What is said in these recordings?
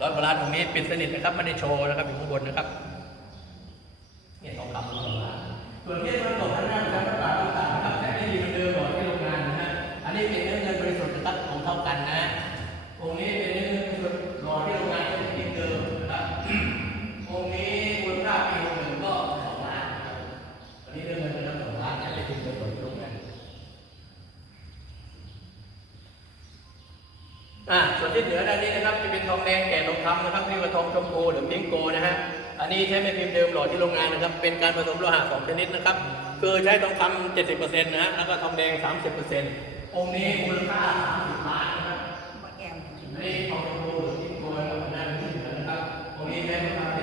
ร้อยโบราณตรงนี้ปิดสนิทนะครับไม่ได้โชว์นะครับอยู่ข้างบนนะครับเนี่ยทองคำร้อยโบราณส่วนที่มัน วนที่เหนือด้านนี้นะครับจะเป็นทองแดงแก่ทองคำนะครับเรียกว่าทองชมพูหรือพิงโกนะฮะอันนี้ใช้แม่พิมพ์เดิมหล่อที่โรงงานนะครับ เป็นการผสมโลหะสองชนิดนะครับ คือใช้ทองคำ70%นะฮะแล้วก็ทองแดง30%องค์นี้มูลค่า30ล้านนะครับมาแอมอันนี้ทองชมพูหรือพิงโกนะครับด้านที่เหนือนะครับองค์นี้ใช้ทองคำ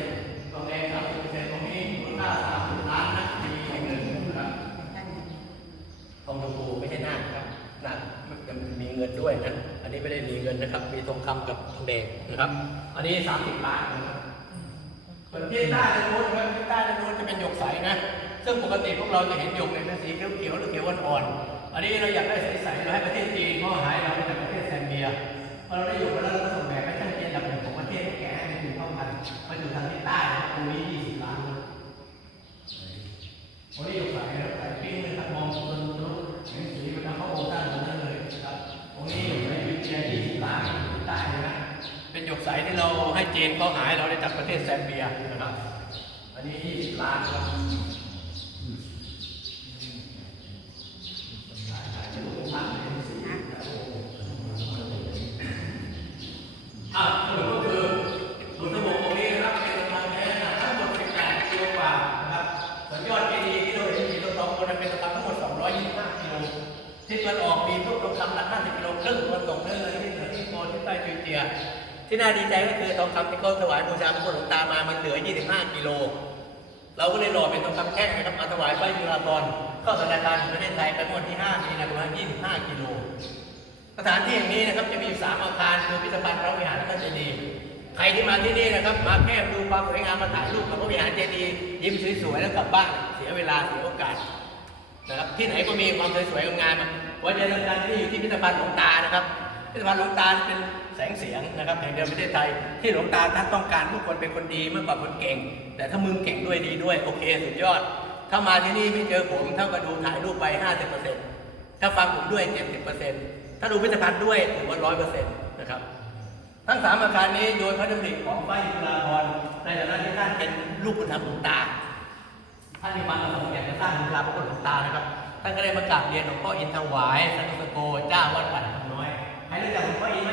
70%ทองแดง30%องค์นี้มูลค่า30ล้านนะมีแห่งหนึ่งนะครับทองชมพูไม่ใช่นาครับหนามันจะมีเงินด้วยนะ นนี้ไม่ได้มีเงินนะครับ มีทองคำกับทองแดงนะครับ อันนี้ 30 ล้านนะครับส่วนที่ใต้ด้านโน้นนะครับที่ใต้ด้านโน้นจะเป็นหยกใสนะ ซึ่งปกติพวกเราจะเห็นหยกในเป็นสีเขียวๆหรือเขียวอ่อนๆอันนี้เราอยากได้ใสๆเราให้ประเทศจีนเพราะหายเราไปจากประเทศแซมเบียพอเราได้หยกมาแล้วเราก็ส่งแบบให้ช่างเจนดับหนึ่งของประเทศแก่ให้มันอยู่เท่ากันมาอยู่ทางที่ใต้นะตรงนี้20ล้านนะวันนี้อยู่ส เป็นหยกใสที่เราให้เจนเขาหายเราได้จากประเทศแซมเบียนะครับ อันนี้ยี่สิบล้านครับอะสรุปก็คือหลุมสมองตรงนี้นะครับเป็นกำลังแท้นักทั้งหมด18กิโลกว่านะครับส่วนยอดเจดีย์ที่เราเห็นอยู่ตรงตรงบนนั้นเป็นตะทั้งหมด 225กิโลที่ตะวันออกมีพวกทองคำหนัก50กิโลครึ่งตะวันตกนั่นเลยที่เหนือที่โคนที่ใต้จุยเจีย ที่น่าดีใจก็คือทองคำที่เขาถวายบูชาพระพุทธหลวงตามามันเหลือ 25 กิโล เราก็เลยหล่อเป็นทองคำแท่งนะครับมาถวายพระยุราภรณ์เข้าธนาคารแห่งประเทศไทยไปเมื่อวันที่ 5 มีนาคม25 กิโล สถานที่แห่งนี้นะครับจะมีอยู่สามอาคารคือพิพิธภัณฑ์พระวิหารและก็เจดีย์ใครที่มาที่นี่นะครับมาแค่ดูความสวยงามมาถ่ายรูปกับพระวิหารเจดีย์ยิ้มสวยๆแล้วกลับบ้านเสียเวลาเสียโอกาสนะครับที่ไหนก็มีความสวยๆงามวันเดียวกันที่อยู่ที่พิพิธภัณฑ์หลวงตานะครับพิพิธภัณฑ์หลวงตาเป็น แสงเสียงนะครับแห่งเดียวประเทศไทยที่หลวงตาท่านต้องการทุกคนเป็นคนดีมากกว่าคนเก่ง แต่ถ้ามึงเก่งด้วยดีด้วยโอเคสุดยอด ถ้ามาที่นี่ไม่เจอผมเท่ากับดูถ่ายรูปไป 50%ถ้าฟังผมด้วย 70%ถ้าดูพิพิธภัณฑ์ด้วยถือว่า100%นะครับทั้งสามอาคารนี้โดยพระดำริของป้ายุราพรในฐานะที่ท่านเป็นลูกบุญธรรมหลวงตาท่านมีความประสงค์อยากจะสร้างบุญตาพระคุณหลวงตานะครับท่านก็ได้มากราบเรียนหลวงพ่ออินทวายสันตุสโกเจ้าวัดป่าคำน้อยใครรู้จักหลวงพ่ออินไหม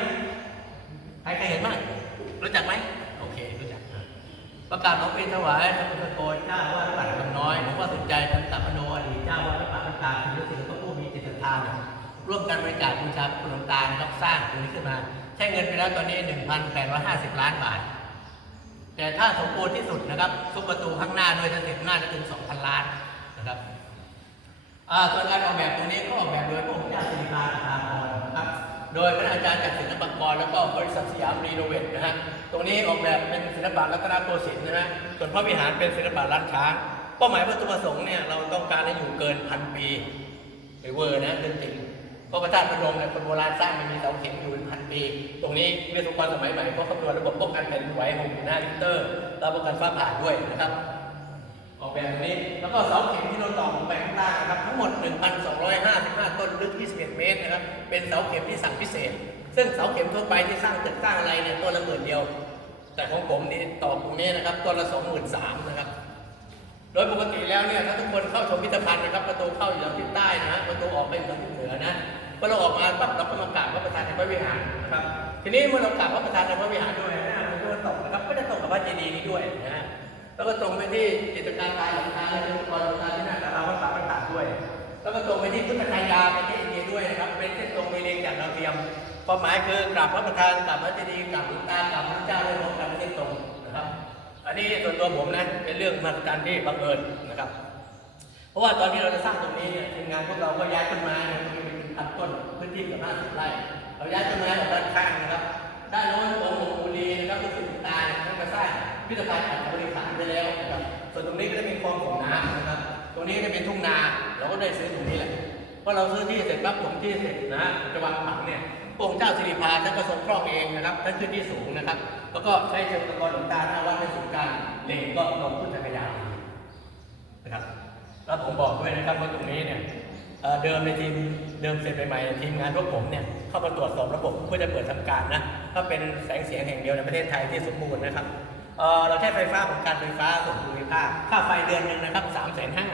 รเคยเห็นบ้างรู้จักไหมโอเครู้จักประกาศหลวงพ่ออินทวายสันตุสโกเจ้าวัดป่าคำน้อยหลวงพ่อสนใจทันตมโนอดีตเจ้าวัดป่าคำตาคือฤาษีพระผู้มีจิตศรัทธาร่วมกันบริจาคบูชาพระคุณหลวงตานะครับสร้างตรงนี้ขึ้นมา ใช้เงินไปแล้วตอนนี้ 1,850 ล้านบาท แต่ถ้าสมบูรณ์ที่สุดนะครับซุ้มประตูข้างหน้าด้วยถ้าเสร็จหน้าจะถึง 2,000 ล้านนะครับส่วนการออกแบบตรงนี้ก็ออกแบบโดยพระองค์เจ้าสิริราชาภรนะครับ โดยคณะอาจารย์จากศิลปากรแล้วก็บริษัทสยามรีโนเวทนะฮะ ตรงนี้ออกแบบเป็นศิลปะรัตนโกสินทร์นะฮะ ส่วนพระวิหารเป็นศิลปะล้านช้าง เป้าหมายวัตถุประสงค์เนี่ยเราต้องการให้อยู่เกินพันปีไอเวอร์นะเรื่องจริงพราะพระธาตุพนมเนี่ยคนโบราณสร้างมันมีเสาเข็มอยู่เป็นพันปี ตรงนี้วิศวกรสมัยใหม่เพราะคำนวณระบบป้องกันแผ่นดินไหว6.5ลิตรรับประกันฟ้าผ่าด้วยนะครับ ออกแบบตรงนี้ แล้วก็เสาเข็มที่เราต่อลงไปข้างล่างนะครับทั้งหมด 1,255 ต้นลึก 21 เมตรนะครับ เป็นเสาเข็มที่สั่งพิเศษ ซึ่งเสาเข็มทั่วไปที่สร้างตึกสร้างอะไรเนี่ยต้นละหมื่นเดียว แต่ของผมนี่ต่อตรงนี้นะครับต้นละ 23,000นะครับ โดยปกติแล้วเนี่ยถ้าทุกคนเข้าชมพิพิธภัณฑ์นะครับประตูเข้าอยู่ทางทิศใต้นะฮะประตูออกไปอยู่ทางทิศเหนือนะพอเราออกมาปั๊บเราก็มากราบพระประธานในพระวิหารนะครับทีนี้เมื่อเรากราบพระประธานในพระวิหารด้วยนะฮะมันก็ตกนะครับก็จะตกกับพระเจดีย์นี้ด้วยนะฮะ แล้วก็ตรงไปที่จิตการลายหลังคาและจิตรกรหลังคาที่หน้าสาราวัดป่าประกาด้วย แล้วก็ตรงไปที่พุทธคายาประเทศอินเดียด้วยนะครับ เป็นเส้นตรงมีเรียงจากดาวเทียมความหมายคือกราบพระประธานกราบพระเจดีย์กราบหลวงตากราบพระเจ้าได้รวมกันเป็นเส้นตรงนะครับ อันนี้ส่วนตัวผมนะเป็นเรื่องมหัศจรรย์ที่บังเอิญนะครับ เพราะว่าตอนที่เราจะสร้างตรงนี้เนี่ยทีมงานพวกเราก็ย้ายต้นไม้เนี่ยมันเป็นพันต้นพื้นที่กับ50ไร่เราย้ายต้นไม้ออกด้านข้างนะครับด้านโน้นองค์หลวงปู่ดีนะครับก็คือตาเนี่ยท่านก็สร้าง พิพิธภัณฑ์อัฐบริขารไปแล้วนะครับส่วนตรงนี้ก็จะเป็นคลองส่งน้ำนะครับ ตรงนี้จะเป็นทุ่งนาเราก็ได้ซื้อตรงนี้แหละเพราะเราซื้อที่เสร็จปั๊บผมที่เสร็จนะจะวางผังเนี่ยองค์เจ้าสิริพาท่านก็ทรงครองเองนะครับท่านขึ้นที่สูงนะครับ แล้วก็ใช้เชิงตะกอนหลวงตาหน้าวัดในศูนย์กลางเลนก็ลงพุทธจักรยานนะครับ แล้วผมบอกด้วยนะครับว่าตรงนี้เนี่ยเดิมในทีมเดิมเสร็จใหม่ๆทีมงานพวกผมเนี่ยเข้ามาตรวจสอบระบบเพื่อจะเปิดทำการนะถ้าเป็นแสงเสียงแห่งเดียวในประเทศไทยที่สมบูรณ์นะครับ เออเราใช้ไฟฟ้าของการไฟฟ้าส่วนภูมิภาคค่าไฟเดือนหนึ่งนะครับสามแสนห้า